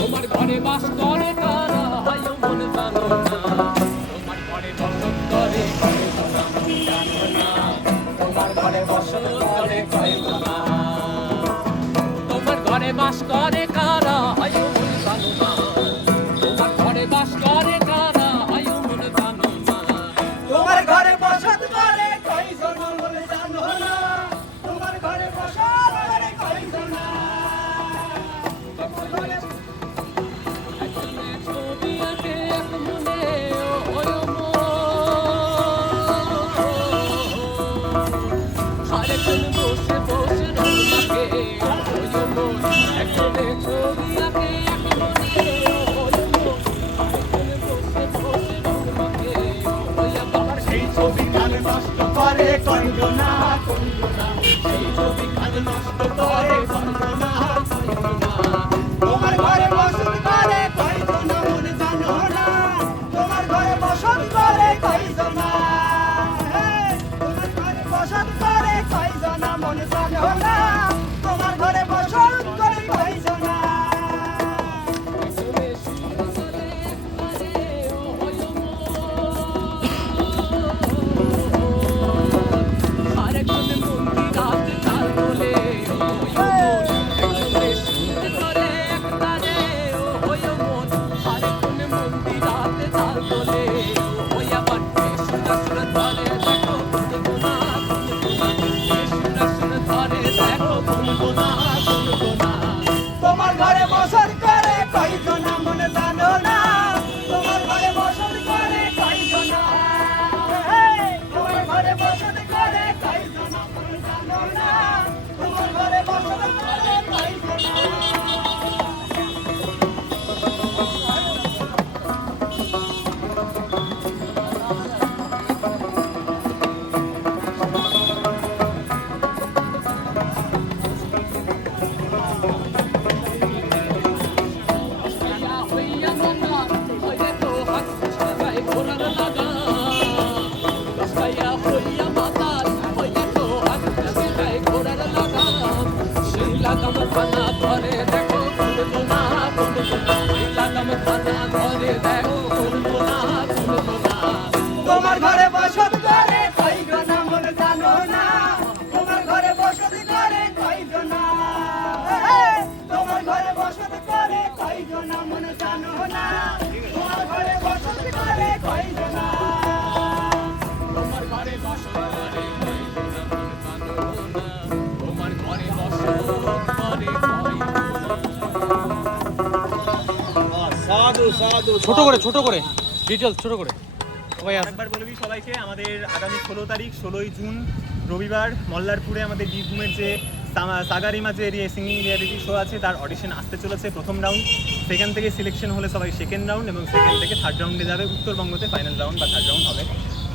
তোমার ঘরে বাস করে কারা? তোমার ঘরে বসত করে করে কয়জন না সেই ছবি কাজ নষ্ট 그리 고. তোমার ঘরে বসত করে কয়জন মনে জানো না। তোমার ঘরে বসত করে কয়জন তোমার ঘরে বসত করে কয়জন মনে জানো না। তোমার ঘরে বসত করে কয়জন তোমার ঘরে বসত ছোট করে ছোট করে। ডিটেলস ছোট করে। সবাই একবার বলে দিই সবাইকে আমাদের আগামী ষোলো তারিখ ষোলোই জুন রবিবার মল্লারপুরে আমাদের বীরভূমের যে সাগারিমা যে সিঙ্গিং রিয়ালিটি শো আছে তার অডিশন আসতে চলেছে প্রথম রাউন্ড সেখান থেকে সিলেকশন হলে সবাই সেকেন্ড রাউন্ড এবং সেকেন্ড থেকে থার্ড রাউন্ডে যাবে। উত্তরবঙ্গতে ফাইনাল রাউন্ড বা থার্ড রাউন্ড হবে।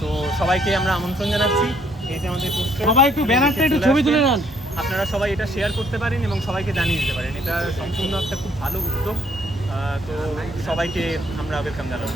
তো সবাইকে আমরা আমন্ত্রণ জানাচ্ছি। এই যে আমাদের সবাই একটু ব্যানারটা একটু ছবি তুলে নেন। আপনারা সবাই এটা শেয়ার করতে পারেন এবং সবাইকে জানিয়ে দিতে পারেন। এটা সম্পূর্ণ একটা খুব ভালো উদ্যোগ। তো সবাইকে আমরা ওয়েলকাম জানাব।